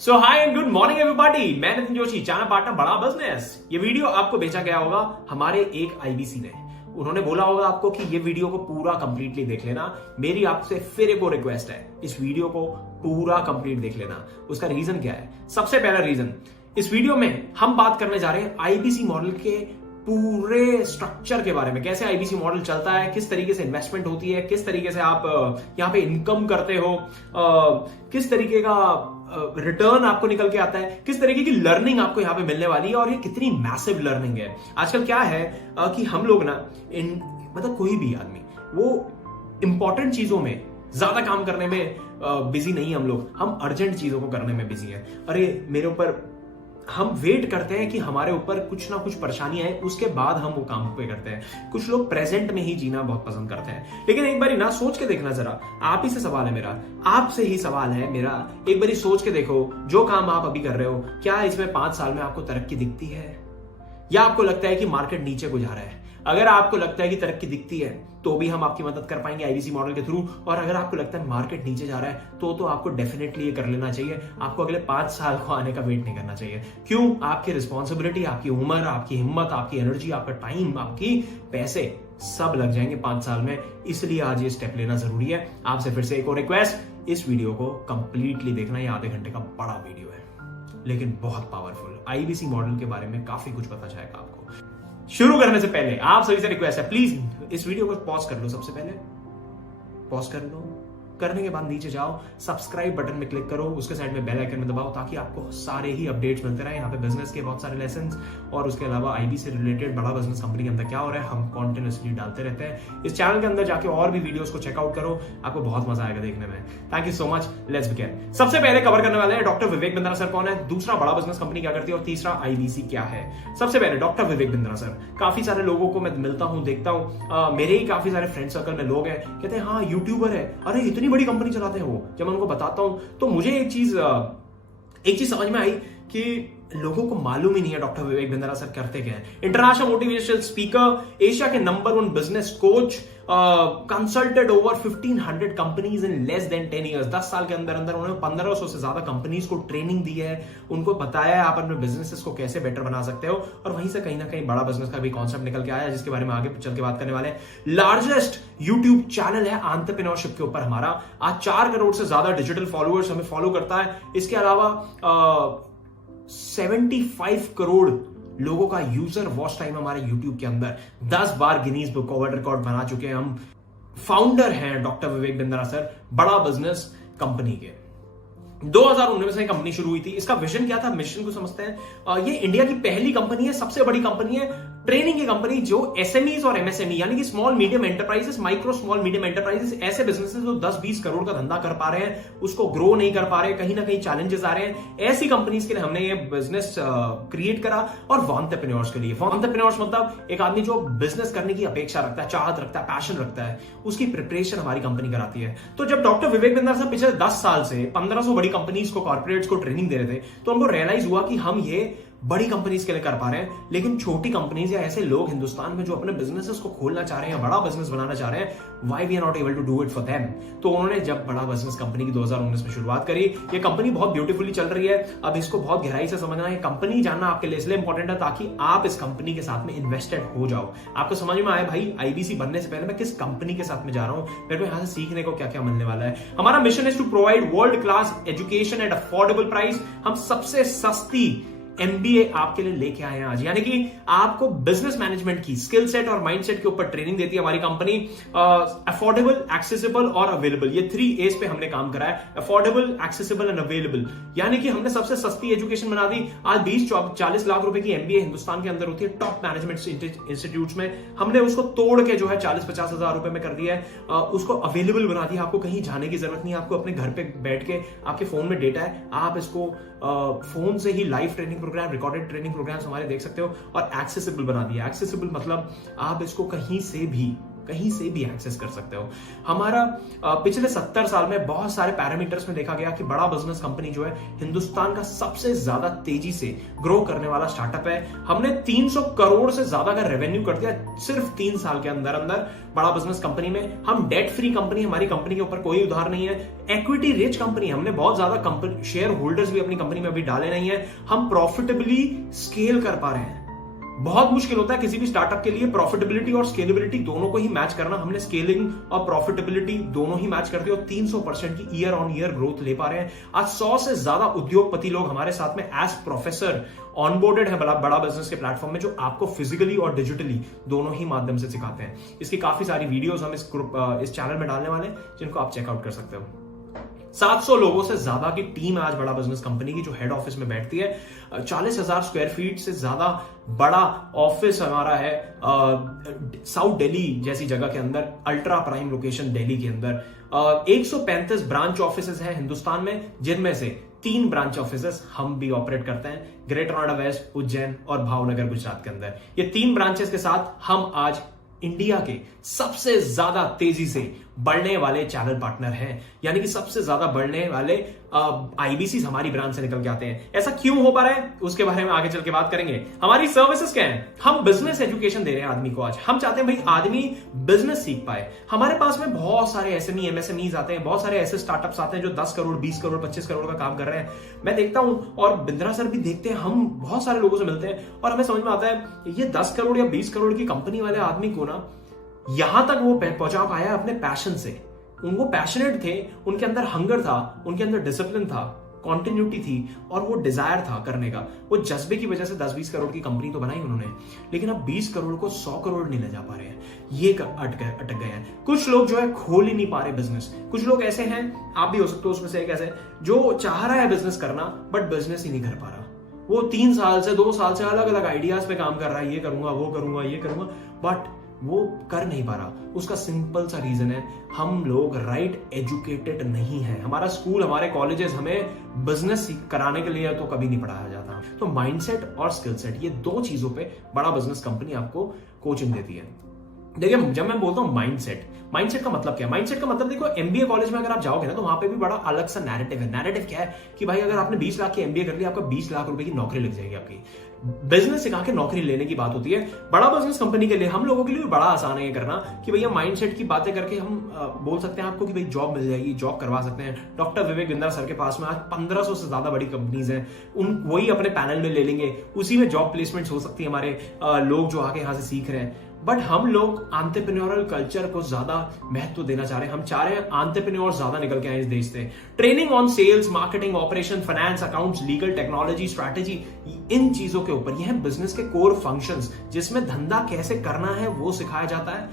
So high and good morning everybody, मैं Nitin Joshi, channel partner बड़ा business. ये वीडियो आपको भेजा गया होगा हमारे एक आईबीसी ने। उन्होंने बोला होगा आपको कि ये वीडियो को पूरा कंप्लीटली देख लेना। मेरी आपसे फिर एक और रिक्वेस्ट है, इस वीडियो को पूरा कंप्लीट देख लेना। उसका रीजन क्या है? सबसे पहला रीजन, इस वीडियो में हम बात करने जा रहे हैं आईबीसी मॉडल के पूरे स्ट्रक्चर के बारे में। कैसे आईबीसी मॉडल चलता है, किस तरीके से इन्वेस्टमेंट होती है, किस तरीके से आप यहां पे इनकम करते हो, किस तरीके का रिटर्न आपको निकल के आता है, किस तरीके की लर्निंग आपको यहां पे मिलने वाली है, और ये कितनी मैसिव लर्निंग है। आजकल क्या है कि हम लोग ना मतलब कोई भी आदमी वो इंपॉर्टेंट चीजों में ज्यादा काम करने में बिजी नहीं है। हम अर्जेंट चीजों को करने में बिजी है। अरे मेरे ऊपर, हम वेट करते हैं कि हमारे ऊपर कुछ ना कुछ परेशानी आए, उसके बाद हम वो काम पे करते हैं। कुछ लोग प्रेजेंट में ही जीना बहुत पसंद करते हैं। लेकिन एक बारी ना सोच के देखना, जरा आप ही से सवाल है मेरा, आपसे ही सवाल है मेरा, एक बारी सोच के देखो, जो काम आप अभी कर रहे हो, क्या इसमें 5 साल में आपको तरक्की दिखती है, या आपको लगता है कि मार्केट नीचे को जा रहा है? अगर आपको लगता है कि तरक्की दिखती है तो भी हम आपकी मदद कर पाएंगे आईबीसी मॉडल के थ्रू, और अगर आपको लगता है मार्केट नीचे जा रहा है तो आपको डेफिनेटली ये कर लेना चाहिए। आपको अगले 5 साल को आने का वेट नहीं करना चाहिए। क्यों? आपकी रिस्पॉन्सिबिलिटी, आपकी उम्र, आपकी हिम्मत, आपकी एनर्जी, आपका टाइम, आपकी पैसे सब लग जाएंगे 5 साल में। इसलिए आज ये स्टेप लेना जरूरी है। आपसे फिर से एक और रिक्वेस्ट, इस वीडियो को कंप्लीटली देखना। ये आधे घंटे का बड़ा वीडियो है लेकिन बहुत पावरफुल। आईबीसी मॉडल के बारे में काफी कुछ पता चलेगा आपको। शुरू करने से पहले आप सभी से रिक्वेस्ट है, प्लीज इस वीडियो को पॉज कर लो। सबसे पहले पॉज कर लो। करने के बाद नीचे जाओ, सब्सक्राइब बटन में क्लिक करो, उसके साइड में बेल आइकन में दबाओ, ताकि आपको सारे ही अपडेट्स मिलते रहे। यहाँ पे बिजनेस के बहुत सारे लेसन्स, और उसके अलावा आईबी से रिलेटेड बड़ा बिजनेस कंपनी के अंदर क्या हो रहा है, हम कॉन्टिन्यूसली डालते रहते हैं। इस चैनल के अंदर जाके और भी वीडियोस को चेकआउट करो, आपको बहुत मजा आएगा देखने में। Thank you so much. Let's begin. सबसे पहले कवर करने वाले हैं डॉक्टर विवेक बिंद्रा सर कौन है, दूसरा बड़ा बिजनेस कंपनी क्या करती है, और तीसरा आईबीसी क्या है। सबसे पहले डॉक्टर विवेक बिंद्रा सर, काफी सारे लोगों को मैं मिलता हूं, देखता हूं, मेरे ही काफी सारे फ्रेंड सर्कल में लोग हैं, कहते हैं हाँ यूट्यूबर है, अरे इतनी बड़ी कंपनी चलाते हैं। जब मैं उनको बताता हूं तो मुझे एक चीज समझ में आई कि लोगों को मालूम ही नहीं है डॉक्टर विवेक बिंद्रा सर करते क्या है। इंटरनेशनल मोटिवेशनल स्पीकर, एशिया के number 1 business coach, consulted over 1500 companies in less than 10 years. 10 साल के अंदर अंदर उन्होंने 1500 से ज्यादा कंपनीज को ट्रेनिंग दी है, उनको बताया है आप अपने बिजनेसेस को कैसे बेटर बना सकते हो, और वहीं से कहीं ना कहीं बड़ा बिजनेस का भी कॉन्सेप्ट निकल के आया, जिसके बारे में आगे चल के बात करने वाले हैं। लार्जेस्ट यूट्यूब चैनल है एंटरप्रेन्योरशिप के ऊपर हमारा, आज 4 करोड़ से ज्यादा डिजिटल फॉलोअर्स हमें फॉलो करता है। इसके अलावा 75 करोड़ लोगों का यूजर वॉच टाइम हमारे YouTube के अंदर, 10 बार गिनीज बुक वर्ल्ड रिकॉर्ड बना चुके हैं हम। फाउंडर हैं डॉक्टर विवेक बिंद्रा सर बड़ा बिजनेस कंपनी के। 2019 में कंपनी शुरू हुई थी। इसका विजन क्या था, मिशन को समझते हैं। ये इंडिया की पहली कंपनी है, सबसे बड़ी कंपनी है, ट्रेनिंग की कंपनी, जो एसएमईज और एमएसएमई यानी कि small medium enterprises, micro small medium enterprises, ऐसे बिजनेसेस जो 10-20 करोड़ का धंधा कर पा रहे हैं, उसको ग्रो नहीं कर पा रहे, कहीं ना कहीं चैलेंजेस आ रहे हैं, ऐसी कंपनीज के लिए हमने ये बिजनेस क्रिएट करा। और एंटरप्रेन्योर्स के लिए, एंटरप्रेन्योर्स मतलब एक आदमी जो बिजनेस करने की अपेक्षा रखता है, चाहत रखता है, पैशन रखता है, उसकी प्रिपरेशन हमारी कंपनी कराती है। तो जब डॉक्टर विवेक बिंद्रा सर पिछले 10 साल से 1500 बड़ी कंपनीज को, कॉर्पोरेट्स को ट्रेनिंग दे रहे थे, तो उनको रियलाइज हुआ कि हम ये बड़ी कंपनीज के लिए कर पा रहे हैं, लेकिन छोटी कंपनीज या ऐसे लोग हिंदुस्तान में जो अपने बिजनेसेस को खोलना चाह रहे हैं, बड़ा बिजनेस बनाना चाह रहे हैं, why we are not able to do it for them. तो उन्होंने जब बड़ा बिजनेस कंपनी की 2019 में शुरुआत करी, ये कंपनी बहुत ब्यूटीफुली चल रही है। अब इसको बहुत गहराई से समझना है, कंपनी जानना आपके लिए इसलिए इंपॉर्टेंट है ताकि आप इस कंपनी के साथ में इन्वेस्टेड हो जाओ। आपको समझ में आए भाई आईबीसी बनने से पहले मैं किस कंपनी के साथ में जा रहा हूं, मेरे को यहां से सीखने को क्या क्या मिलने वाला है। हमारा mission is to provide world class education at affordable price. हम सबसे सस्ती एमबीए आपके लिए लेके आए हैं आज, यानी कि आपको बिजनेस मैनेजमेंट की स्किल सेट और माइंडसेट के ऊपर ट्रेनिंग देती है हमारी कंपनी। अफोर्डेबल, एक्सेसिबल और अवेलेबल, ये 3 A's पे हमने काम करा है। अफोर्डेबल, एक्सेसिबल एंड अवेलेबल, यानी कि हमने सबसे सस्ती एजुकेशन बना दी। आज 20-40 लाख रुपए की एमबीए हिंदुस्तान के अंदर होती है टॉप मैनेजमेंट इंस्टीट्यूट्स में, हमने उसको तोड़ के जो है 40-50 हजार रुपए में कर दिया है। उसको अवेलेबल बना दिया, आपको कहीं जाने की जरूरत नहीं है, आपको अपने घर पे बैठ के, आपके फोन में डेटा है, आप इसको फोन से ही live training program, recorded training programs हमारे देख सकते हो। और एक्सेसिबल बना दिया। एक्सेसिबल मतलब आप इसको कहीं से भी कहीं से भी एक्सेस कर सकते हो। हमारा पिछले 70 साल में बहुत सारे पैरामीटर्स में देखा गया कि बड़ा बिजनेस कंपनी जो है हिंदुस्तान का सबसे ज्यादा तेजी से ग्रो करने वाला स्टार्टअप है। हमने 300 करोड़ से ज्यादा का रेवेन्यू कर दिया सिर्फ 3 साल के अंदर अंदर बड़ा बिजनेस कंपनी में। हम डेट फ्री कंपनी, हमारी कंपनी के ऊपर कोई उधार नहीं है। इक्विटी रिच कंपनी, हमने बहुत ज्यादा शेयर होल्डर्स भी अपनी कंपनी में अभी डाले नहीं है। हम प्रॉफिटेबली स्केल कर पा रहे हैं। बहुत मुश्किल होता है किसी भी स्टार्टअप के लिए प्रॉफिटेबिलिटी और स्केलेबिलिटी दोनों को ही मैच करना। हमने स्केलिंग और प्रॉफिटेबिलिटी दोनों ही मैच करते और 300% की ईयर ऑन ईयर ग्रोथ ले पा रहे हैं। आज 100 से ज्यादा उद्योगपति लोग हमारे साथ में एज प्रोफेसर ऑनबोर्डेड है बड़ा बिजनेस के प्लेटफॉर्म में, जो आपको फिजिकली और डिजिटली दोनों ही माध्यम से सिखाते हैं। इसकी काफी सारी वीडियोस हम इस चैनल में डालने वाले हैं, जिनको आप चेकआउट कर सकते हो। 700 लोगों से ज्यादा की टीम है आज बड़ा बिजनेस कंपनी की, जो हेड ऑफिस में बैठती है। 40,000 स्क्वायर फीट से ज्यादा बड़ा ऑफिस हमारा है साउथ दिल्ली जैसी जगह के अंदर, अल्ट्रा प्राइम लोकेशन दिल्ली के अंदर। 135 ब्रांच ऑफिसेज हैं हिंदुस्तान में, जिनमें से 3 ब्रांच ऑफिसेस हम भी ऑपरेट करते हैं, ग्रेटर नोएडा वेस्ट, उज्जैन और भावनगर गुजरात के अंदर। ये 3 ब्रांचेस के साथ हम आज इंडिया के सबसे ज्यादा तेजी से बढ़ने वाले चैनल पार्टनर हैं। यानी कि सबसे ज्यादा बढ़ने वाले आईबीसी हमारी ब्रांच से निकल के आते हैं। ऐसा क्यों हो पा रहा है उसके बारे में आगे चल के बात करेंगे। हमारी सर्विसेज क्या है? हम बिजनेस एजुकेशन दे रहे हैं आदमी को। आज हम चाहते हैं भाई आदमी बिजनेस सीख पाए। हमारे पास में बहुत सारे एसएमई एमएसएमईज आते हैं, बहुत सारे ऐसे स्टार्टअप्स आते हैं जो 10 करोड़ 20 करोड़ 25 करोड़ का काम कर रहे हैं। मैं देखता हूं और बिंद्रा सर भी देखते हैं, हम बहुत सारे लोगों से मिलते हैं और हमें समझ में आता है ये 10 करोड़ या 20 करोड़ की कंपनी वाले आदमी को ना यहां तक वो पहुंचा पाया अपने पैशन से। उनको पैशनेट थे, उनके अंदर हंगर था, उनके अंदर डिसिप्लिन था, कॉन्टिन्यूटी थी और वो डिजायर था करने का। वो जज्बे की वजह से 10-20 करोड़ की कंपनी तो बनाई उन्होंने, लेकिन अब 20 करोड़ को 100 करोड़ नहीं ले जा पा रहे हैं। ये अटक गए हैं। कुछ लोग जो है खोल ही नहीं पा रहे बिजनेस। कुछ लोग ऐसे हैं, आप भी हो सकते हो उसमें से एक ऐसे, जो चाह रहा है बिजनेस करना बट बिजनेस ही नहीं कर पा रहा। वो 3 साल से 2 साल से अलग अलग आइडियाज पे काम कर रहा है, ये करूंगा वो करूंगा ये करूंगा, बट वो कर नहीं पा रहा। उसका सिंपल सा रीजन है, हम लोग राइट एजुकेटेड नहीं है। हमारा स्कूल, हमारे कॉलेजेस हमें बिजनेस कराने के लिए तो कभी नहीं पढ़ाया जाता। तो माइंडसेट और स्किल सेट, ये 2 चीजों पे बड़ा बिजनेस कंपनी आपको कोचिंग देती है। देखिए, जब मैं बोलता हूं माइंडसेट का मतलब क्या है? माइंडसेट का मतलब देखो, एमबीए कॉलेज में अगर आप जाओगे ना तो वहां पे भी बड़ा अलग सा नैरेटिव है। नैरेटिव क्या है कि भाई अगर आपने 20 लाख की एमबीए कर ली, आपका 20 लाख रुपए की नौकरी लग जाएगी आपकी। बिजनेस सिखा के नौकरी लेने की बात होती है। बड़ा बिजनेस कंपनी के लिए, हम लोगों के लिए भी बड़ा आसान है ये करना कि भैया माइंडसेट की बातें करके हम बोल सकते हैं आपको कि भाई जॉब मिल जाएगी, जॉब करवा सकते हैं। डॉक्टर विवेक बिंद्रा सर के पास में आज 1500 से ज्यादा बड़ी कंपनीज हैं, वही अपने पैनल में ले लेंगे, उसी में जॉब प्लेसमेंट हो सकती है हमारे लोग जो आके यहां से सीख रहे हैं। बट हम लोग एंटरप्रेन्योरल कल्चर को ज्यादा महत्व देना चाह रहे हैं। हम चाह रहे हैं एंटरप्रेन्योर ज्यादा निकल के आए इस देश से। Training on sales, marketing, operation, finance, accounts, legal, technology, strategy, इन चीजों के ऊपर, ये है बिजनेस के कोर फंक्शंस, जिसमें धंधा कैसे करना है वो सिखाया जाता है।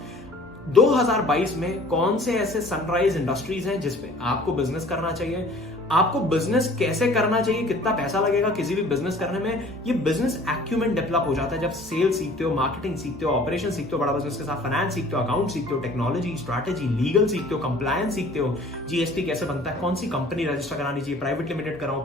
2022 में कौन से ऐसे सनराइज इंडस्ट्रीज हैं जिसपे आपको बिजनेस करना चाहिए, आपको बिजनेस कैसे करना चाहिए, कितना पैसा लगेगा किसी भी बिजनेस करने में, ये बिजनेस एक्यूमेंट डेवलप हो जाता है जब सेल्स सीखते हो, मार्केटिंग सीखते हो, ऑपरेशन सीखते हो, बड़ा बिजनेस के साथ फाइनेंस सीखते हो, अकाउंट सीखते हो, टेक्नोलॉजी, स्ट्रैटेजी, लीगल सीखते हो, कंप्लायंस सीखते हो, जीएसटी कैसे बनता है, कौन सी कंपनी रजिस्टर करानी चाहिए, प्राइवेट लिमिटेड कराऊं,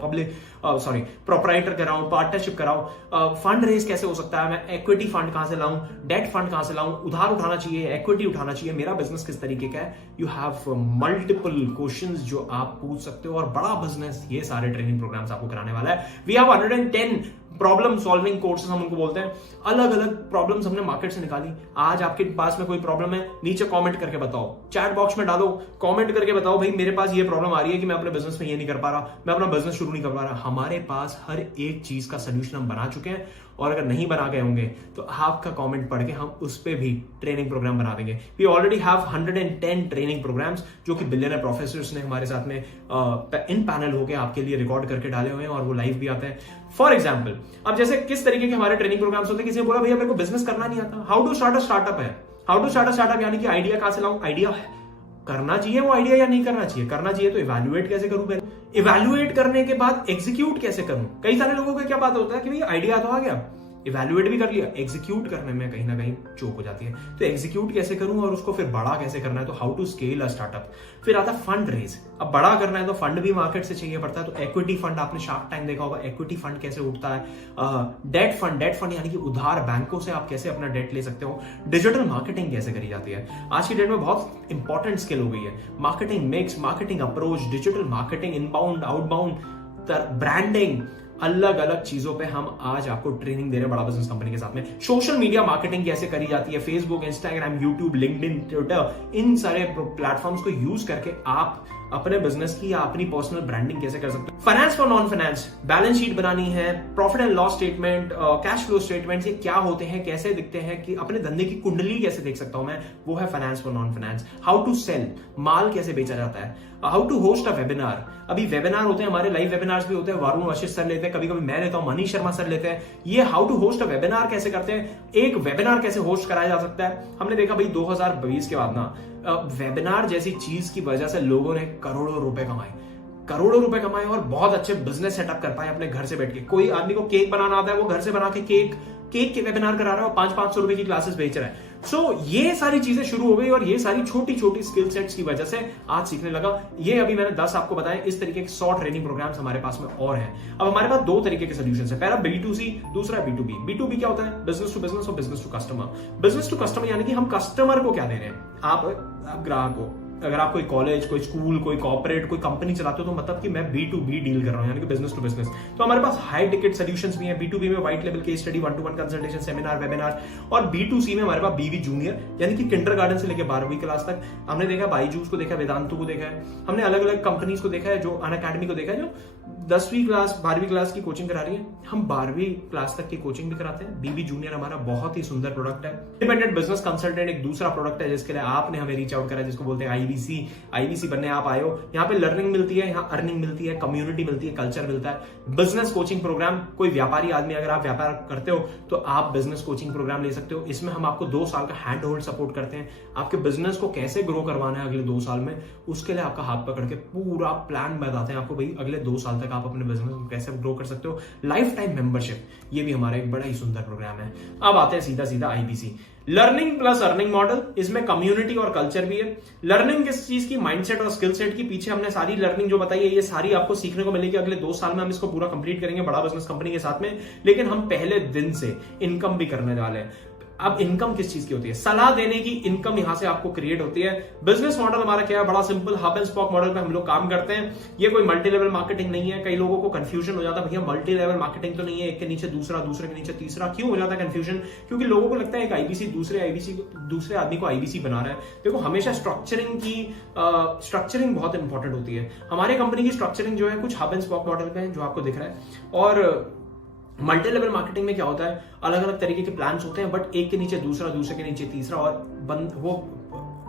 प्रोप्राइटर कराऊं, पार्टनरशिप कराऊं, फंड रेज कैसे हो सकता है, मैं इक्विटी फंड कहां से लाऊं, डेट फंड कहां से लाऊं, उधार उठाना चाहिए, इक्विटी उठाना चाहिए, मेरा बिजनेस किस तरीके का है। यू हैव मल्टीपल क्वेश्चंस जो आप पूछ सकते हो और बड़ा बिजनेस ये सारे ट्रेनिंग प्रोग्राम्स आपको कराने वाला है। We have 110 problem solving courses, हम उनको बोलते हैं। अलग अलग प्रॉब्लम्स हमने मार्केट से निकाली। आज आपके पास में कोई प्रॉब्लम है, नीचे कमेंट करके बताओ, चैट बॉक्स में डालो, कमेंट करके बताओ भाई मेरे पास ये प्रॉब्लम आ रही है कि मैं अपने बिजनेस में ये नहीं कर पा रहा, मैं अपना बिजनेस शुरू नहीं कर पा रहा। हमारे पास हर एक चीज का सोल्यूशन हम बना चुके हैं, और अगर नहीं बना गए होंगे तो आपका कमेंट पढ़ के हम उस पे भी ट्रेनिंग प्रोग्राम बना देंगे। We already have 110 training programs जो कि बिलियनर प्रोफेसर्स ने हमारे साथ में इन पैनल होके आपके लिए रिकॉर्ड करके डाले हुए हैं, और वो लाइव भी आते हैं। फॉर एग्जाम्पल, अब जैसे किस तरीके के हमारे ट्रेनिंग प्रोग्राम्स होते हैं, किसी ने बोला भैया मेरे को बिजनेस करना नहीं आता, how to start a startup है। How to start a startup यानी कि आइडिया कहां से लाऊं, आइडिया करना चाहिए वो आइडिया या नहीं करना चाहिए, करना चाहिए तो इवैल्यूएट कैसे करूं, पहले इवैल्यूएट करने के बाद एग्जीक्यूट कैसे करूं। कई सारे लोगों का क्या बात होता है कि भैया आइडिया तो आ गया, इवैल्यूएट भी कर लिया, एग्जीक्यूट करने में कहीं ना कहीं चूक हो जाती है। तो एग्जीक्यूट कैसे करूं और उसको फिर बड़ा कैसे करना है, तो how to scale a startup. फिर आता फंड रेज। अब बड़ा करना है तो फंड भी मार्केट से चाहिए पड़ता है। तो इक्विटी फंड, आपने शार्क टैंक देखा होगा, इक्विटी फंड कैसे उठता है। डेट फंड यानी कि उधार, बैंकों से आप कैसे अपना डेट ले सकते हो। डिजिटल मार्केटिंग कैसे करी जाती है, आज की डेट में बहुत इंपॉर्टेंट स्किल हो गई है। Marketing mix, marketing approach, digital marketing, inbound outbound, branding, अलग अलग चीजों पे हम आज आपको ट्रेनिंग दे रहे हैं बड़ा बिजनेस कंपनी के साथ में। सोशल मीडिया मार्केटिंग कैसे करी जाती है, Facebook, Instagram, YouTube, LinkedIn, Twitter, इन सारे प्लेटफॉर्म्स को यूज करके आप अपने बिजनेस की या अपनी पर्सनल ब्रांडिंग कैसे कर सकते हो। Finance for non finance, balance sheet बनानी है, profit and loss statement, cash flow statement, ये क्या होते हैं, कैसे दिखते हैं, कि अपने धंधे की कुंडली कैसे देख सकता हूं मैं, वो है finance for non finance. How to sell, माल कैसे बेचा जाता है। How to host a webinar, अभी वेबिनार होते हैं हमारे, लाइव वेबिनार्स भी होते हैं, वरुण वशिष्ठ सर लेते हैं, कभी कभी मैं लेता हूं, मनीष शर्मा सर लेते हैं। ये how to host a webinar कैसे करते हैं, एक वेबिनार कैसे होस्ट कराया जा सकता है। हमने देखा भाई 2020 के बाद ना वेबिनार जैसी चीज की वजह से लोगों ने करोड़ों रुपए कमाए और बहुत अच्छे बिजनेस सेटअप कर पाए अपने घर से बैठ के। कोई आदमी को केक बनाना आता है, वो घर से बना के केक के वेबिनार करा रहा है और 500-500 रुपए की क्लासेस बेच रहा है। सो ये सारी चीजें शुरू हो गई और ये सारी छोटी छोटी स्किल सेट्स की वजह से आज सीखने लगा। ये अभी मैंने 10 आपको बताया, इस तरीके के 100 ट्रेनिंग प्रोग्राम्स हमारे पास में और हैं। अब हमारे पास 2 तरीके के सोल्यूशन है, पहला B2C, दूसरा B2B। B2B क्या होता है, बिजनेस टू बिजनेस और business to customer. Business to customer यानी कि हम कस्टमर को क्या दे रहे हैं, आप ग्राहक को। अगर आप कोई कॉलेज, कोई स्कूल, कोई कॉर्पोरेट, कोई कंपनी चलाते हो तो मतलब कि मैं B2B डील कर रहा हूं, यानी कि बिजनेस टू बिजनेस। तो हमारे पास हाई टिकट सॉल्यूशंस भी हैं। B2B में white level case study, 1-to-1 consultation, seminar, webinar. और B2C में हमारे पास BV जूनियर, यानी कि किंडरगार्टन से लेकर 12वीं क्लास तक। हमने देखा बाईजूस को देखा, वेदांतु को देखा है, हमने अलग अलग कंपनीज को देखा है, जो अनअकैडमी को देखा है, जो 10वीं क्लास 12वीं क्लास की कोचिंग करा रही है। हम 12वीं क्लास तक की कोचिंग भी कराते हैं। BV जूनियर हमारा बहुत ही सुंदर प्रोडक्ट है। इंडिपेंडेंट बिजनेस कंसल्टेंट एक दूसरा प्रोडक्ट है जिसके लिए आपने हमें रीच आउट करा, जिसको बोलते हैं IBC बनने आप आए हो। यहाँ पे लर्निंग मिलती है, यहाँ अर्निंग मिलती है, कम्युनिटी मिलती है, कल्चर मिलता है। बिजनेस कोचिंग प्रोग्राम, कोई व्यापारी आदमी अगर आप व्यापार करते हो तो आप बिजनेस कोचिंग प्रोग्राम ले सकते हो। इसमें हम आपको 2 साल का हैंड होल्ड सपोर्ट करते हैं। आपके बिजनेस को कैसे ग्रो करवाना है अगले 2 साल में, उसके लिए आपका हाथ पकड़ के पूरा प्लान बताते हैं आपको, भाई अगले 2 साल तक आप अपने बिजनेस को कैसे ग्रो कर सकते हो। लाइफ टाइम मेंबरशिप, ये भी हमारा एक बड़ा ही सुंदर प्रोग्राम है। अब आते हैं सीधा सीधा IBC, learning plus earning model. इसमें कम्युनिटी और कल्चर भी है। लर्निंग किस चीज की, माइंडसेट और स्किल सेट की। पीछे हमने सारी लर्निंग जो बताई है, ये सारी आपको सीखने को मिलेगी। अगले 2 साल में हम इसको पूरा कंप्लीट करेंगे बड़ा बिजनेस कंपनी के साथ में। लेकिन हम पहले दिन से इनकम भी करने वाले हैं। अब इनकम किस चीज की होती है, सलाह देने की इनकम यहां से आपको क्रिएट होती है। बिजनेस मॉडल हमारा क्या है, बड़ा simple, hub and spoke model पे हम लोग काम करते हैं। ये कोई मल्टी लेवल मार्केटिंग नहीं है। कई लोगों को कंफ्यूजन हो जाता है, भैया मल्टी लेवल मार्केटिंग तो नहीं है, एक के नीचे दूसरा, दूसरे के नीचे तीसरा। क्यों हो जाता है कंफ्यूजन, क्योंकि लोगों को लगता है एक IBC दूसरे आदमी को IBC बना रहा है। देखो हमेशा स्ट्रक्चरिंग बहुत इंपॉर्टेंट होती है। हमारी कंपनी की स्ट्रक्चरिंग जो है कुछ हब एंड स्पॉक मॉडल पे है, जो आपको दिख रहा है। और मल्टी लेवल मार्केटिंग में क्या होता है, अलग अलग तरीके के प्लान्स होते हैं, बट एक के नीचे दूसरा, दूसरे के नीचे तीसरा। और वो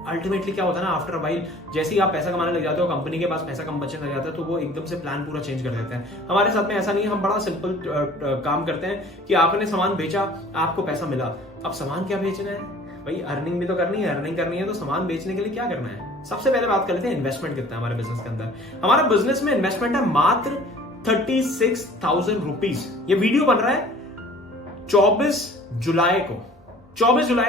अल्टीमेटली क्या होता है ना, आफ्टर वाइल जैसे ही आप पैसा कमाने लग जाते हो, कंपनी के पास पैसा कम बचने लग जाता है, तो वो एकदम से प्लान पूरा चेंज कर देते हैं। हमारे साथ में ऐसा नहीं है। हम बड़ा सिंपल काम करते हैं कि आपने सामान बेचा, आपको पैसा मिला। अब सामान क्या बेचना है भाई, अर्निंग भी तो करनी है। अर्निंग करनी है तो सामान बेचने के लिए क्या करना है, सबसे पहले बात कर लेते हैं इन्वेस्टमेंट कितना है हमारे बिजनेस के अंदर। हमारा बिजनेस में इन्वेस्टमेंट है मात्र 36,000 रुपीज। ये वीडियो बन रहा है 24 जुलाई को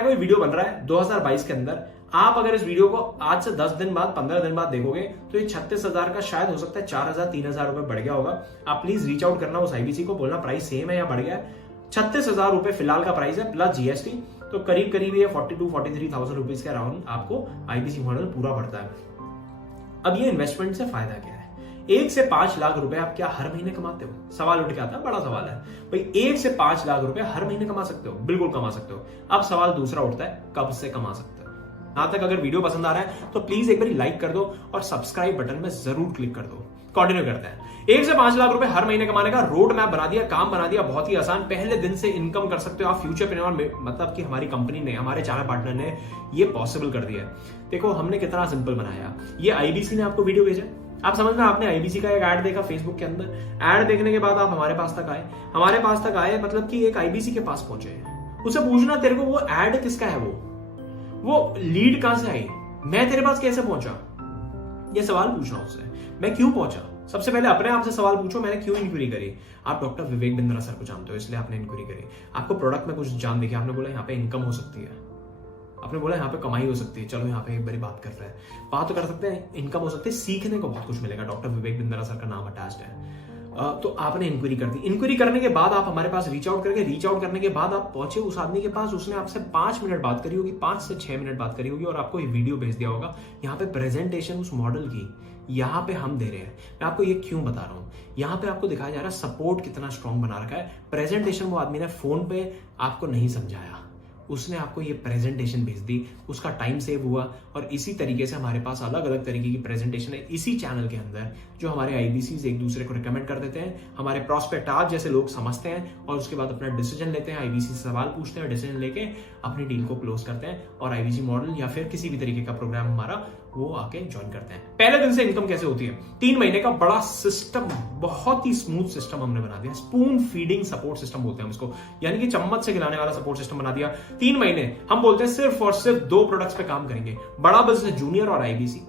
ये वीडियो बन रहा है 2022 के अंदर। आप अगर इस वीडियो को आज से 10 दिन बाद, 15 दिन बाद देखोगे तो ये 36,000 का शायद हो सकता है 4,000 3,000 रुपए बढ़ गया होगा। आप प्लीज रीच आउट करना उस IBC को, बोलना प्राइस सेम है या बढ़ गया है। 36,000 रुपए फिलहाल का प्राइस है प्लस GST, तो करीब ये 42-43,000 रुपीज के अराउंड आपको IBC मॉडल पूरा पड़ता है। अब ये इन्वेस्टमेंट से फायदा क्या है, 1 से 5 लाख रुपए आप क्या हर महीने कमाते हो? सवाल उठ के आता है, बड़ा सवाल है भाई। 1 से 5 लाख रुपए हर महीने कमा सकते हो? बिल्कुल कमा सकते हो। अब सवाल दूसरा उठता है, कब से कमा सकते हो? यहां तक अगर वीडियो पसंद आ रहा है तो प्लीज एक बार लाइक कर दो और सब्सक्राइब बटन में जरूर क्लिक कर दो। कंटिन्यू करते हैं। 1 से 5 लाख रुपए हर महीने कमाने का रोड मैप बना दिया, काम बना दिया, बहुत ही आसान। पहले दिन से इनकम कर सकते हो आप। फ्यूचरप्रेन्योर मतलब कि हमारी कंपनी ने, हमारे चैनल पार्टनर ने ये पॉसिबल कर दिया। देखो हमने कितना सिंपल बनाया। ये IBC ने आपको वीडियो भेजा, आप समझ रहे, आपने IBC का एक ऐड देखा फेसबुक के अंदर। ऐड देखने के बाद आप हमारे पास तक आए मतलब कि एक IBC के पास पहुंचे। उसे पूछना तेरे को वो ऐड किसका है, वो लीड कहां से आई, मैं तेरे पास कैसे पहुंचा, ये सवाल पूछना उससे। मैं क्यों पहुंचा, सबसे पहले अपने आप से सवाल पूछो, मैंने क्यों इंक्वायरी करी? आप डॉक्टर विवेक बिंद्रा सर को जानते हो, इसलिए आपने इंक्वायरी करी। आपको प्रोडक्ट में कुछ जान देखी, आपने बोला यहाँ पे इनकम हो सकती है, आपने बोला यहाँ पे कमाई हो सकती है, चलो यहाँ पे एक बारी बात कर रहे हैं, बात तो कर सकते हैं, इनकम हो सकती है, सीखने को बहुत कुछ मिलेगा, डॉक्टर विवेक बिंद्रा सर का नाम अटैच्ड है। तो आपने इंक्वायरी कर दी। इंक्वायरी करने के बाद आप हमारे पास रीच आउट करने के बाद आप पहुंचे उस आदमी के पास, उसने आपसे 5 मिनट बात करी होगी, 5 से 6 मिनट बात करी होगी और आपको ये वीडियो भेज दिया होगा। यहाँ पे प्रेजेंटेशन उस मॉडल की यहाँ पे हम दे रहे हैं। मैं आपको ये क्यों बता रहा हूँ, यहाँ पे आपको दिखाया जा रहा है सपोर्ट कितना स्ट्रॉन्ग बना रखा है। प्रेजेंटेशन वो आदमी ने फोन पे आपको नहीं समझाया, उसने आपको ये प्रेजेंटेशन भेज दी, उसका टाइम सेव हुआ। और इसी तरीके से हमारे पास अलग अलग तरीके की प्रेजेंटेशन है इसी चैनल के अंदर, जो हमारे आईबीसीज एक दूसरे को रिकमेंड कर देते हैं, हमारे प्रोस्पेक्ट आज जैसे लोग समझते हैं और उसके बाद अपना डिसीजन लेते हैं, आईबीसी से सवाल पूछते हैं, डिसीजन लेके अपनी डील को क्लोज करते हैं और आईबीसी मॉडल या फिर किसी भी तरीके का प्रोग्राम हमारा वो आके ज्वाइन करते हैं। पहले दिन से इनकम कैसे होती है? 3 महीने का बड़ा सिस्टम, बहुत ही स्मूथ सिस्टम हमने बना दिया। स्पून फीडिंग सपोर्ट सिस्टम बोलते हैं हम इसको, यानी कि चम्मच से खिलाने वाला सपोर्ट सिस्टम बना दिया। 3 महीने हम बोलते हैं सिर्फ और सिर्फ 2 प्रोडक्ट्स पे काम करेंगे, बड़ा बिजनेस जूनियर और आईबीसी।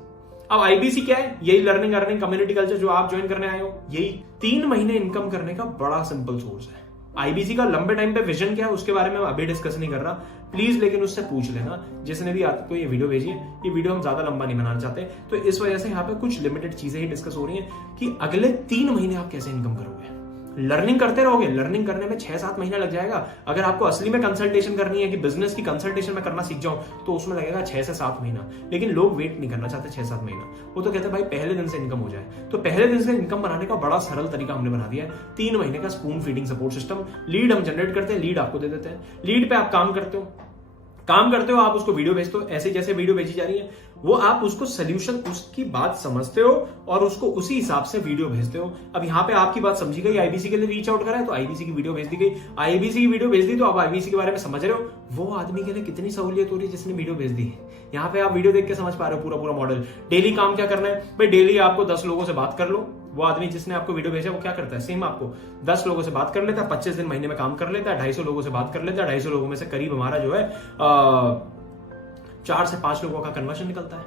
अब आईबीसी क्या है? यही लर्निंग अर्निंग कम्युनिटी कल्चर जो आप ज्वाइन करने आए हो, यही 3 महीने इनकम करने का बड़ा सिंपल सोर्स है। आईबीसी का लंबे टाइम पे विजन क्या है उसके बारे में मैं अभी डिस्कस नहीं कर रहा, प्लीज लेकिन उससे पूछ लेना जिसने भी आपको ये वीडियो भेजी है। ये वीडियो हम ज्यादा लंबा नहीं बनाना चाहते, तो इस वजह से यहाँ पे कुछ लिमिटेड चीजें ही डिस्कस हो रही हैं कि अगले 3 महीने आप कैसे इनकम करोगे। लर्निंग करते रहोगे, लर्निंग करने में 6-7 महीना लग जाएगा। अगर आपको असली में कंसल्टेशन करनी है कि बिजनेस की कंसल्टेशन में करना सीख जाऊं, तो उसमें लगेगा 6 से 7 महीना। लेकिन लोग वेट नहीं करना चाहते 6-7 महीना, वो तो कहते हैं भाई पहले दिन से इनकम हो जाए। तो पहले दिन से इनकम बनाने का बड़ा सरल तरीका हमने बना दिया है, 3 महीने का spoon feeding support system. Lead हम जनरेट करते हैं, लीड आपको दे देते हैं, लीड पे आप काम करते हो, आप उसको वीडियो भेजते हो, ऐसे जैसे वीडियो भेजी जा रही है वो आप उसको सोल्यूशन, उसकी बात समझते हो और उसको उसी हिसाब से वीडियो भेजते हो। अब यहाँ पे आपकी बात समझी गई, आईबीसी के लिए रीच आउट करा है तो आईबीसी की वीडियो भेज दी गई, आईबीसी की वीडियो भेज दी तो आप आईबीसी के बारे में समझ रहे हो। वो आदमी के लिए कितनी सहूलियत हो रही है जिसने वीडियो भेज दी है। यहाँ पे आप वीडियो देख के समझ पा रहे हो पूरा मॉडल। डेली काम क्या करना है भाई? डेली आपको 10 लोगों से बात कर लो। वो आदमी जिसने आपको वीडियो भेजा वो क्या करता है? सेम आपको 10 लोगों से बात कर लेता है, 25 दिन महीने में काम कर लेता है, 250 लोगों से बात कर लेता है। 250 लोगों में से करीब हमारा जो है 4 से 5 लोगों का कन्वर्जन निकलता है।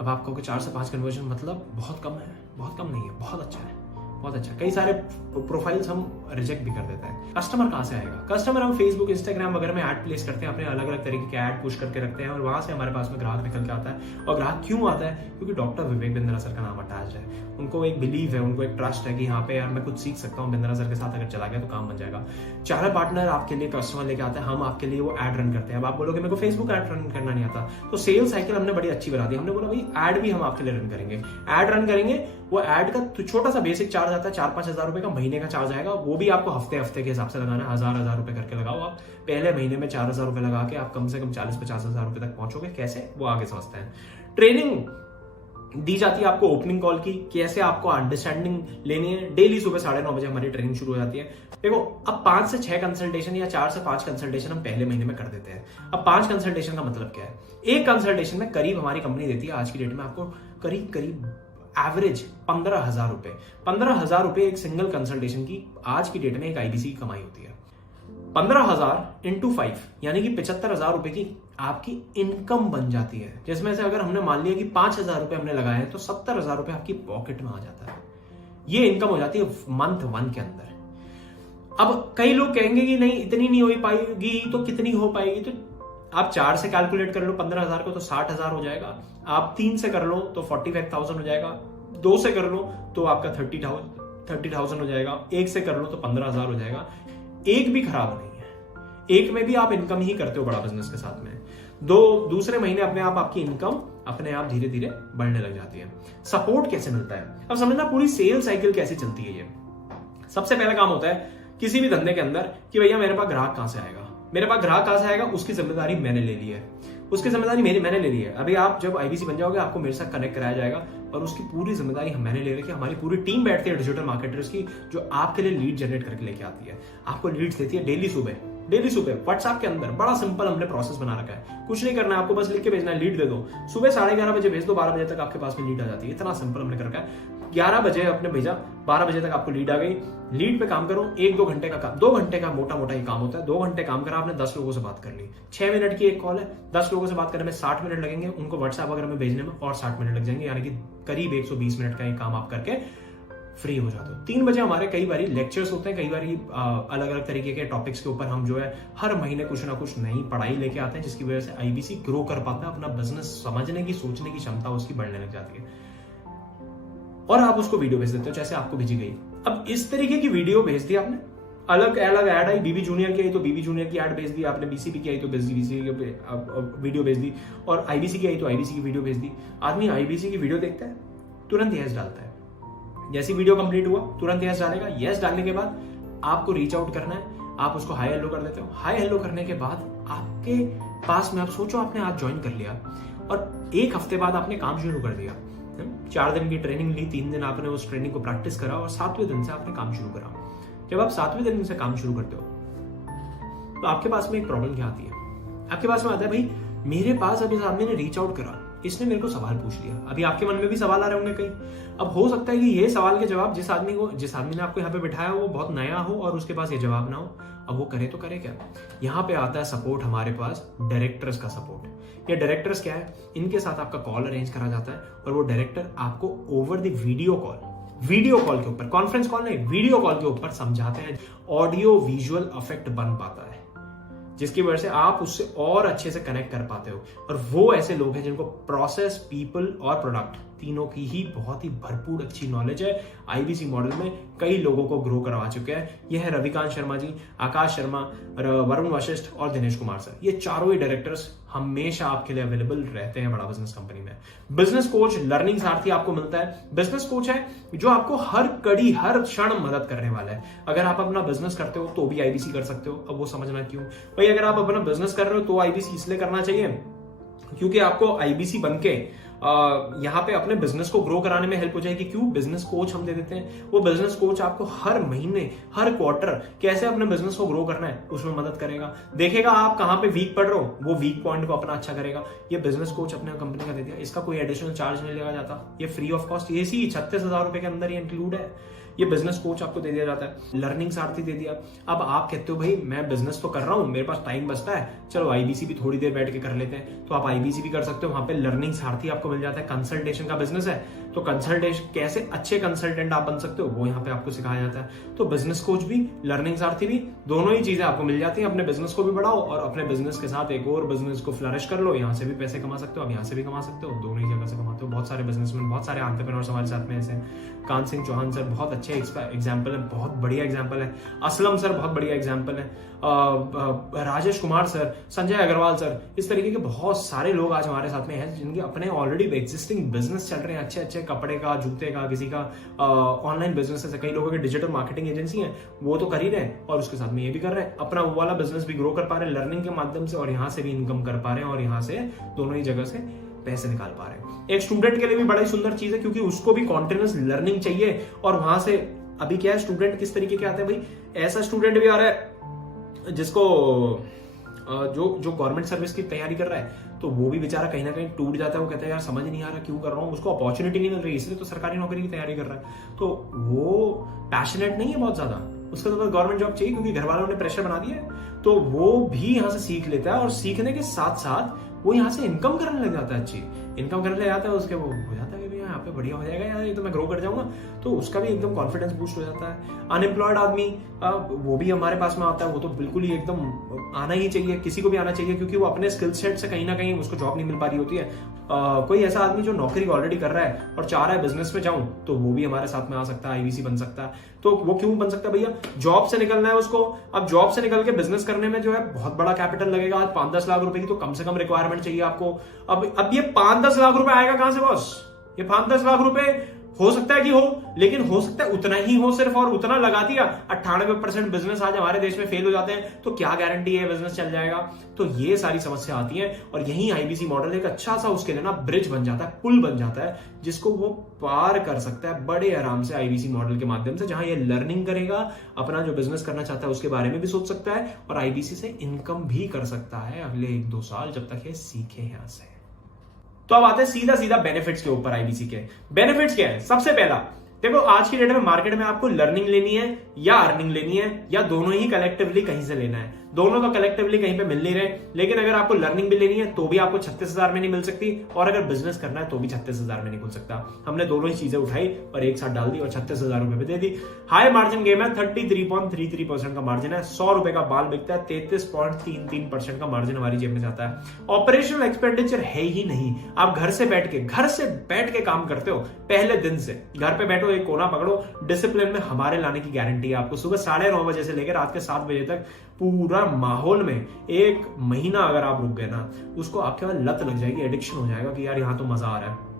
अब आप कहोगे 4 से 5 कन्वर्जन मतलब बहुत कम है? बहुत कम नहीं है, बहुत अच्छा है, बहुत अच्छा। कई सारे प्रोफाइल्स हम रिजेक्ट भी कर देते हैं। कस्टमर कहां से आएगा? कस्टमर हम फेसबुक, इंस्टाग्राम वगैरह में ऐड प्लेस करते हैं, अपने अलग अलग तरीके के ऐड पुश करके रखते हैं और वहां से हमारे पास में ग्राहक निकल के आता है। और ग्राहक क्यों आता है? क्योंकि डॉक्टर विवेक बिंद्रा सर का नाम अटैच है। उनको एक बिलीव है, उनको एक ट्रस्ट है कि यहाँ पे यार मैं कुछ सीख सकता हूँ, बिंद्रा सर के साथ अगर चला गया तो काम बन जाएगा। चैनल पार्टनर आपके लिए कस्टमर लेके आता है, हम आपके लिए वो ऐड रन करते हैं। अब आप बोलोगे मेरे को फेसबुक ऐड रन करना नहीं आता, तो सेल साइकिल हमने बड़ी अच्छी बना दी। हमने बोला भाई ऐड भी हम आपके लिए रन करेंगे, ऐड रन करेंगे। वो ऐड का तो छोटा सा बेसिक चार्ज आता है, 4-5 हजार रुपए का महीने का चार्ज आएगा। वो भी आपको हफ्ते के हिसाब से लगाना है, 1000 रुपए करके लगाओ आप। पहले महीने में 4000 रुपए लगा के आप कम से कम 40-50 हजार रुपए तक पहुंचोगे। कैसे? वो आगे समझते हैं। ट्रेनिंग दी जाती है आपको ओपनिंग कॉल की, कैसे आपको अंडरस्टैंडिंग लेनी है। डेली सुबह 9:30 बजे हमारी ट्रेनिंग शुरू हो जाती है। देखो अब 5 से 6 कंसल्टेशन या 4 से 5 कंसल्टेशन हम पहले महीने में कर देते हैं। अब 5 कंसल्टेशन का मतलब क्या है? एक कंसल्टेशन में करीब हमारी कंपनी देती है आज की डेट में आपको करीब एवरेज 15,000 रुपए। 15,000 रुपए एक सिंगल कंसल्टेशन की आज की डेट में एक आईबीसी की कमाई होती है। 15,000 इंटू 5 यानी कि 75,000 रुपए की आपकी इनकम बन जाती है, जिसमें से अगर हमने मान लिया कि 5,000 रुपए हमने लगाए हैं तो 70,000 रुपए आपकी पॉकेट में आ जाता है। ये इनकम हो जाती है मंथ 1 के अंदर। अब कई लोग कहेंगे कि नहीं इतनी नहीं हो पाएगी, तो कितनी हो पाएगी? तो आप 4 से कैलकुलेट कर लो 15,000 को तो 60,000 हो जाएगा। आप 3 से कर लो तो 45,000 हो जाएगा। 2 से कर लो तो आपका 30,000 हो जाएगा। 1 से कर लो तो 15,000 हो जाएगा। एक भी खराब नहीं है, एक में भी आप इनकम ही करते हो बड़ा बिजनेस के साथ में। दूसरे महीने अपने आप आपकी इनकम अपने आप धीरे धीरे बढ़ने लग जाती है। सपोर्ट कैसे मिलता है? अब समझना पूरी सेल साइकिल कैसे चलती है। ये सबसे पहला काम होता है किसी भी धंधे के अंदर कि भैया मेरे पास ग्राहक कहां से आएगा, मेरे पास ग्राहक कहां से आएगा, उसकी जिम्मेदारी मैंने ले ली है, उसकी जिम्मेदारी मैंने ले ली है। अभी आप जब आईबीसी बन जाओगे आपको मेरे साथ कनेक्ट कराया जाएगा और उसकी पूरी जिम्मेदारी मैंने ले रखी है। हमारी पूरी टीम बैठती है डिजिटल मार्केटर्स की, जो आपके लिए लीड जनरेट करके लेके आती है। आपको लीड्स देती है डेली सुबह व्हाट्सएप के अंदर। बड़ा सिंपल हमने प्रोसेस बना रखा है, कुछ नहीं करना है आपको, बस लिख के भेजना है, लीड दे दो। सुबह 11:30 बजे भेज दो, 12 बजे तक आपके पास में लीड आ जाती है। इतना सिंपल हमने कर रखा है। 11 बजे आपने भेजा, 12 बजे तक आपको लीड आ गई, लीड पे काम करो, 1-2 घंटे का काम, 2 घंटे का मोटा मोटा ही काम होता है, 2 घंटे काम करा आपने, 10 लोगों से बात कर ली, 6 मिनट की एक कॉल है, 10 लोगों से बात करने में 60 मिनट लगेंगे, उनको व्हाट्सएप वगैरह में भेजने में और 60 मिनट लग जाएंगे, यानी कि करीब 120 मिनट का ये काम आप करके फ्री हो जाते हो। 3 बजे हमारे कई बारी लेक्चर्स होते हैं, कई बारी अलग अलग तरीके के टॉपिक्स के ऊपर हम जो है हर महीने कुछ ना कुछ नई पढ़ाई लेके आते हैं, जिसकी वजह से आईबीसी ग्रो कर पाता है, अपना बिजनेस समझने की, सोचने की क्षमता उसकी बढ़ने लग जाती है, और आप उसको वीडियो भेज देते हो जैसे आपको भेजी गई। अब इस तरीके की वीडियो भेज दी आपने, अलग अलग ऐड आई, बीबी जूनियर की आई तो बीबी जूनियर की ऐड भेज दी आपने, बीसीबी की आई तो बीसीबी की वीडियो भेज दी, और आईबीसी की आई तो आईबीसी की वीडियो भेज दी। आदमी आईबीसी की वीडियो देखता है, तुरंत यस डालता है, जैसी वीडियो कंप्लीट हुआ तुरंत यस डालेगा। यस डालने के बाद आपको रीच आउट करना है, आप उसको हाई हेलो कर देते हो। हाई हेलो करने के बाद आपके पास में, आप सोचो आपने आज ज्वाइन कर लिया और 1 हफ्ते बाद आपने काम शुरू कर दिया, 4 दिन की ट्रेनिंग ली, 3 दिन आपने उस ट्रेनिंग को प्रैक्टिस करा और 7वें दिन से आपने काम शुरू करा। जब आप 7वें दिन से काम शुरू करते हो तो आपके पास में एक प्रॉब्लम क्या आती है? आपके पास में आता है, भाई मेरे पास अभी इस आदमी ने रीच आउट करा, इसने मेरे को सवाल पूछ लिया। अभी आपके मन में भी सवाल आ रहे होंगे कई। अब हो सकता है कि ये सवाल के जवाब जिस आदमी ने आपको यहाँ पे बिठाया हो वो बहुत नया हो और उसके पास ये जवाब ना हो। अब वो करे तो करे क्या? यहाँ पे आता है सपोर्ट, हमारे पास डायरेक्टर्स का सपोर्ट। ये डायरेक्टर्स क्या है? इनके साथ आपका कॉल अरेंज करा जाता है और वो डायरेक्टर आपको ओवर द वीडियो कॉल के ऊपर, कॉन्फ्रेंस कॉल नहीं, वीडियो कॉल के ऊपर समझाते हैं। ऑडियो विजुअल इफेक्ट बन पाता है, जिसकी वजह से आप उससे और अच्छे से कनेक्ट कर पाते हो। और वो ऐसे लोग हैं जिनको प्रोसेस, पीपल और प्रोडक्ट तीनों की ही बहुत ही भरपूर अच्छी नॉलेज है। आईबीसी मॉडल में कई लोगों को ग्रो करवा चुके हैं। ये है रविकांत शर्मा जी, आकाश शर्मा, वरुण वशिष्ठ और दिनेश कुमार सर। ये चारों ही डायरेक्टर्स हमेशा आपके लिए अवेलेबल रहते हैं बड़ा बिजनेस कंपनी में। बिजनेस कोच, लर्निंग सारथी आपको मिलता है। बिजनेस कोच है जो आपको हर कड़ी, हर क्षण मदद करने वाला है। अगर आप अपना बिजनेस करते हो तो भी आईबीसी कर सकते हो। अब वो समझना क्यों भाई? अगर आप अपना बिजनेस कर रहे हो तो आईबीसी इसलिए करना चाहिए क्योंकि आपको आईबीसी बनके यहाँ पे अपने बिजनेस को ग्रो कराने में हेल्प हो जाएगी। क्यों? बिजनेस कोच हम दे देते हैं। वो बिजनेस कोच आपको हर महीने, हर क्वार्टर कैसे अपने बिजनेस को ग्रो करना है उसमें मदद करेगा। देखेगा आप कहाँ पे वीक पड़ रहे हो, वो वीक पॉइंट को अपना अच्छा करेगा। ये बिजनेस कोच अपने कंपनी का दे दिया, इसका कोई एडिशनल चार्ज नहीं लिया जाता, ये फ्री ऑफ कॉस्ट, ये 36,000 रुपए के अंदर ही इंक्लूड है। ये बिजनेस कोच आपको दे दिया जाता है। लर्निंग सारथी दे दिया। अब आप कहते हो भाई मैं बिजनेस तो कर रहा हूं, मेरे पास टाइम बचता है, चलो आईबीसी भी थोड़ी देर बैठ के कर लेते हैं, तो आप आईबीसी भी कर सकते हो। वहां पे लर्निंग सारथी आपको मिल जाता है। कंसल्टेशन का बिजनेस है तो कंसल्टेशन, कैसे अच्छे कंसल्टेंट आप बन सकते हो वो यहाँ पे आपको सिखाया जाता है। तो बिजनेस कोच भी, लर्निंग सारथी भी, दोनों ही चीजें आपको मिल जाती हैं। अपने बिजनेस को भी बढ़ाओ और अपने बिजनेस के साथ एक और बिजनेस को फ्लरिश कर लो। यहाँ से भी पैसे कमा सकते हो, अब यहाँ से भी कमा सकते हो, दोनों ही जगह से कमाते हो। बहुत सारे बिजनेसमैन, बहुत सारे एंटरप्रेन्योर्स हमारे साथ में ऐसे। कान सिंह चौहान सर बहुत अच्छे एग्जाम्पल है, बहुत बढ़िया एग्जाम्पल है। असलम सर बहुत बढ़िया एग्जाम्पल है। राजेश कुमार सर, संजय अग्रवाल सर, इस तरीके के बहुत सारे लोग आज हमारे साथ में हैं जिनके अपने ऑलरेडी एग्जिस्टिंग बिजनेस चल रहे हैं, अच्छे अच्छे कपड़े का, जूते का, किसी का ऑनलाइन बिजनेस है, कई लोगों की डिजिटल मार्केटिंग एजेंसी है, वो तो कर ही रहे हैं और उसके साथ में ये भी कर रहे हैं। अपना वो वाला बिजनेस भी ग्रो कर पा रहे हैं लर्निंग के माध्यम से, और यहाँ से भी इनकम कर पा रहे हैं और यहाँ से दोनों ही जगह से पैसे निकाल पा रहे हैं। एक स्टूडेंट के लिए भी बड़ा ही सुंदर चीज है क्योंकि उसको भी कॉन्टिन्यूस लर्निंग चाहिए। और वहां से अभी क्या है, स्टूडेंट किस तरीके के आते हैं भाई? ऐसा स्टूडेंट भी आ रहा है जिसको जो गवर्नमेंट सर्विस की तैयारी कर रहा है, तो वो भी बेचारा कहीं ना कहीं टूट जाता है। वो कहता है यार समझ नहीं आ रहा क्यों कर रहा हूँ, उसको अपॉर्चुनिटी नहीं मिल रही, इसलिए तो सरकारी नौकरी की तैयारी कर रहा है। तो वो पैशनेट नहीं है बहुत ज्यादा, उसको तो बस गवर्नमेंट जॉब चाहिए क्योंकि घर वालों ने प्रेशर बना दिया है। तो वो भी यहाँ से सीख लेता है और सीखने के साथ साथ वो यहाँ से इनकम करने लग जाता है, अच्छी इनकम करने लग जाता है। उसके वो हो जाता है कि यहाँ पे बढ़िया हो जाएगा यार, ये तो मैं ग्रो कर जाऊंगा, तो उसका भी एकदम कॉन्फिडेंस बूस्ट हो जाता है। अनएम्प्लॉयड आदमी वो भी हमारे पास में आता है, वो तो बिल्कुल ही एकदम आना ही चाहिए, किसी को भी आना चाहिए क्योंकि वो अपने स्किल सेट से कहीं ना कहीं उसको जॉब नहीं मिल पा रही होती है। कोई ऐसा आदमी जो नौकरी ऑलरेडी कर रहा है और चाह रहा है बिजनेस में जाऊं, तो वो भी हमारे साथ में आ सकता है, आईबीसी बन सकता है। तो वो क्यों बन सकता है भैया? जॉब से निकलना है उसको। अब जॉब से निकल के बिजनेस करने में जो है बहुत बड़ा कैपिटल लगेगा। आज 5-10 लाख रुपए की तो कम से कम रिक्वायरमेंट चाहिए आपको। अब ये 5-10 लाख रुपए आएगा कहां से बॉस? ये 5-10 लाख रुपए हो सकता है कि हो, लेकिन हो सकता है उतना ही हो सिर्फ, और उतना लगा दिया। 98% बिजनेस आज हमारे देश में फेल हो जाते हैं, तो क्या गारंटी है बिजनेस चल जाएगा? तो ये सारी समस्या आती है और यही आईबीसी मॉडल एक अच्छा सा उसके लिए ना ब्रिज बन जाता है, पुल बन जाता है, जिसको वो पार कर सकता है बड़े आराम से आईबीसी मॉडल के माध्यम से, जहां ये लर्निंग करेगा, अपना जो बिजनेस करना चाहता है उसके बारे में भी सोच सकता है और आईबीसी से इनकम भी कर सकता है अगले 1-2 साल, जब तक ये सीखे यहां से। तो अब आते हैं सीधा बेनिफिट्स के ऊपर। आईबीसी के बेनिफिट्स क्या है? सबसे पहला, देखो आज की डेट में मार्केट में आपको लर्निंग लेनी है या अर्निंग लेनी है या दोनों ही कलेक्टिवली कहीं से लेना है। दोनों तो कलेक्टिवली कहीं पे मिल नहीं रहे, लेकिन अगर आपको लर्निंग भी लेनी है तो भी आपको 36,000 में नहीं मिल सकती, और अगर बिजनेस करना है तो भी 36,000 में नहीं खुल सकता। हमने दोनों ही चीजें उठाई और एक साथ डाल दी और 36,000 रुपए पे दे दी। हाई मार्जिन गेम है, 33.33% का मार्जिन है, 100 रुपए का बाल बिकता है, 33.33% का मार्जिन हमारी जेब में जाता है। ऑपरेशनल एक्सपेंडिचर है ही नहीं, आप घर से बैठ के काम करते हो। पहले दिन से घर पे बैठो, एक कोना पकड़ो, डिसिप्लिन में हमारे लाने की गारंटी है आपको। सुबह 9:30 बजे से लेकर रात के 7 बजे तक पूरा माहौल में 1 महीना अगर आप रुक गए ना, उसको आपके बाद लत लग जाएगी, एडिक्शन हो जाएगा कि यार यहां तो मजा आ रहा है।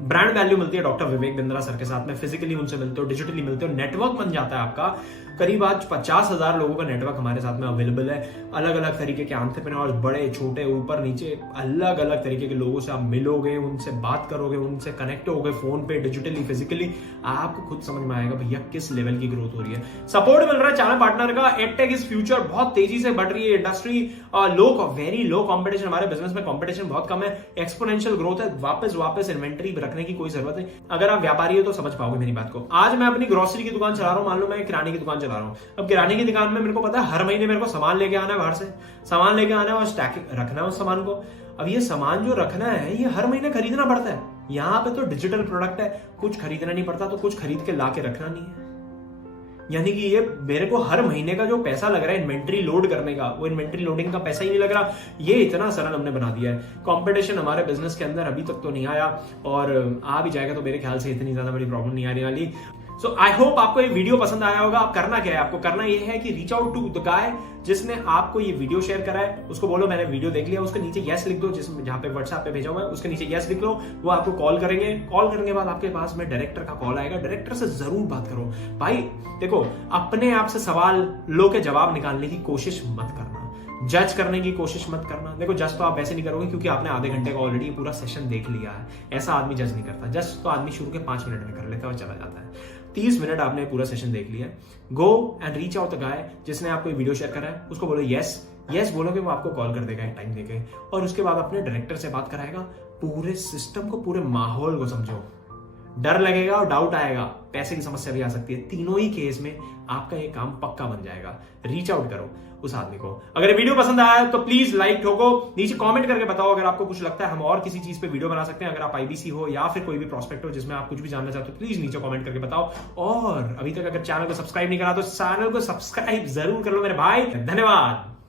ब्रांड वैल्यू मिलती है डॉक्टर विवेक बिंद्रा सर के साथ में, फिजिकली उनसे मिलते हो, डिजिटली मिलते हो, नेटवर्क बन जाता है आपका। करीब आज 50,000 लोगों का नेटवर्क हमारे साथ में अवेलेबल है। अलग अलग तरीके के एंटरप्रेन्योर्स, बड़े छोटे ऊपर नीचे अलग अलग तरीके के लोगों से आप मिलोगे, उनसे बात करोगे, उनसे कनेक्ट होगे फोन पे, डिजिटली, फिजिकली। आपको खुद समझ में आएगा भैया किस लेवल की ग्रोथ हो रही है। सपोर्ट मिल रहा है चैनल पार्टनर का। एडटेक इज फ्यूचर, बहुत तेजी से बढ़ रही है इंडस्ट्री, वेरी लो कॉम्पिटिशन। हमारे बिजनेस में कॉम्पिटिशन बहुत कम है, एक्सपोनेंशियल ग्रोथ है। वापस इन्वेंट्री रखने की कोई जरूरत नहीं। अगर आप व्यापारी हो तो समझ पाओगे मेरी बात को। आज मैं अपनी ग्रोसरी की दुकान चला रहा हूं, मान लो मैं किराने की दुकान चला रहा हूं। अब किराने की दुकान में मेरे को पता है हर महीने मेरे को सामान लेके आना है, बाहर से सामान लेके आना है और स्टैक रखना है उस सामान को। अब ये सामान जो रखना है ये हर महीने खरीदना पड़ता है। यहां पे तो डिजिटल प्रोडक्ट है, कुछ खरीदना नहीं पड़ता, तो कुछ खरीद के लाके रखना नहीं है। यानी कि ये मेरे को हर महीने का जो पैसा लग रहा है इन्वेंट्री लोड करने का, वो इन्वेंट्री लोडिंग का पैसा ही नहीं लग रहा। ये इतना सरल हमने बना दिया है। कंपटीशन हमारे बिजनेस के अंदर अभी तक तो नहीं आया, और आ भी जाएगा तो मेरे ख्याल से इतनी ज्यादा बड़ी प्रॉब्लम नहीं आने वाली। सो आई होप आपको ये वीडियो पसंद आया होगा। आप करना क्या है, आपको करना ये है कि reach out to the guy जिसने आपको ये वीडियो शेयर करा है, उसको बोलो मैंने वीडियो देख लिया, उसके नीचे यस लिख दो, जिसमें जहां पे व्हाट्सएप पे भेजा हुआ है उसके नीचे यस लिख लो। वो आपको कॉल करेंगे, कॉल करने के बाद आपके पास में डायरेक्टर का कॉल आएगा। डायरेक्टर से जरूर बात करो भाई। देखो, अपने आप से सवाल लो के जवाब निकालने की कोशिश मत करना, जज करने की कोशिश मत करना। देखो, जज तो आप वैसे नहीं करोगे क्योंकि आपने आधे घंटे का ऑलरेडी पूरा सेशन देख लिया है। ऐसा आदमी जज नहीं करता। जज तो आदमी शुरू के 5 मिनट में कर लेता है और चला जाता है। 30 मिनट आपने पूरा सेशन देख लिया है। Go and reach out the guy जिसने आपको ये वीडियो शेयर करा है, उसको बोलो यस बोलोगे, वो आपको कॉल कर देगा एक टाइम देके, और उसके बाद अपने डायरेक्टर से बात कराएगा। पूरे सिस्टम को, पूरे माहौल को समझो। डर लगेगा और डाउट आएगा, पैसे की समस्या भी आ सकती है। तीनों ही केस में आपका ये काम पक्का बन जाएगा। रीच आउट करो उस आदमी को। अगर वीडियो पसंद आया तो प्लीज लाइक ठोको, नीचे कमेंट करके बताओ अगर आपको कुछ लगता है हम और किसी चीज पे वीडियो बना सकते हैं। अगर आप आईबीसी हो या फिर कोई भी प्रोस्पेक्ट हो जिसमें आप कुछ भी जानना चाहते हो, प्लीज नीचे कमेंट करके बताओ। और अभी तक अगर चैनल को सब्सक्राइब नहीं करा तो चैनल को सब्सक्राइब जरूर कर लो मेरे भाई। धन्यवाद।